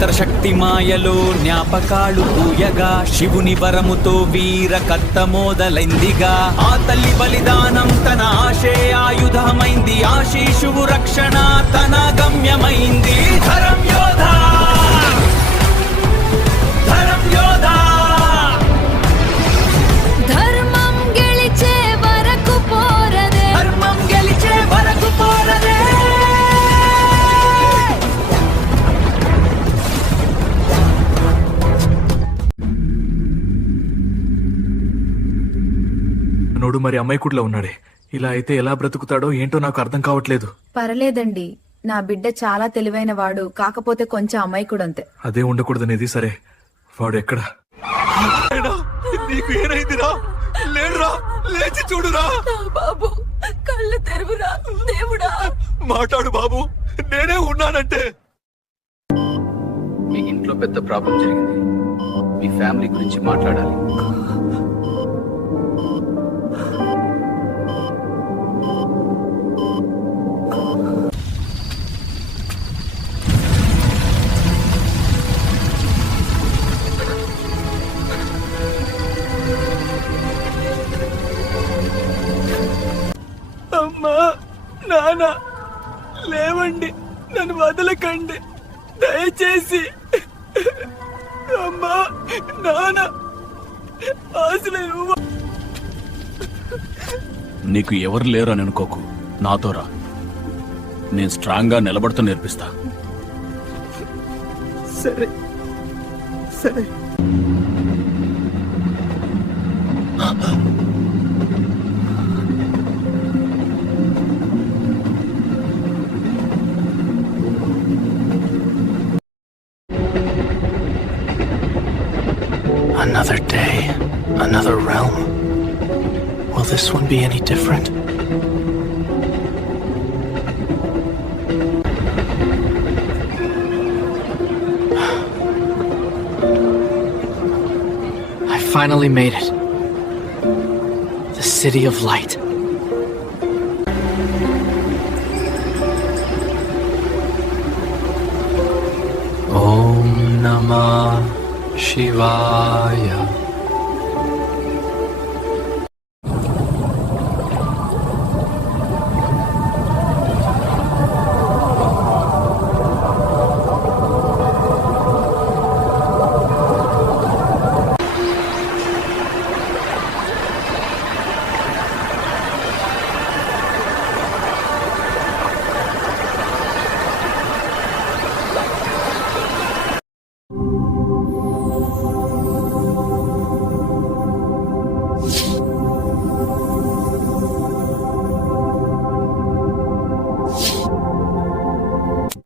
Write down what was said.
మంత్రశక్తి మాయలో జ్ఞాపకాలు పూయగా శివుని వరముతో వీర కత్త మోదలైందిగా ఆ తల్లి బలిదానం తన ఆశే ఆయుధమైంది ఆశీషువు రక్షణ తన గమ్యమైంది ధరం యోధా ధరం యోధా ధర్మం గెలిచే వరకు పోరదే ధర్మం గెలిచే వరకు పోరదే నోడు మరి అమ్మాయికుడిలో ఉన్నాడే. ఇలా అయితే ఎలా బ్రతుకుతాడో ఏంటో నాకు అర్థం కావట్లేదు. పర్లేదండి, నా బిడ్డ చాలా తెలివైన వాడు, కాకపోతే కొంచెం అమాయకుడంతే. అదే ఉండకూడదనేది సరే. వాడు ఎక్కడ? నీకు ఏమైందిరా? లేడురా, లేచి చూడురా బాబు, కళ్ళు తెరువురా దేవుడా. మాట్లాడు బాబు, నేనే ఉన్నానంటే. మీ ఇంట్లో పెద్ద ప్రాబ్లం జరిగింది. మీ ఫ్యామిలీ గురించి మాట్లాడాలి. అమ్మా నాన్న లేవండి, నన్ను వదలకండి దయచేసి. అమ్మా నాన్న అసలు నీకు ఎవరు లేరు అని అనుకోకు, నాతో రా. నేను స్ట్రాంగ్ గా నిలబడుతూ నేర్పిస్తా. సరే సరే. Another day, another realm. Will this one be any different? I finally made it. The City of Light. Om Namah Shivaya.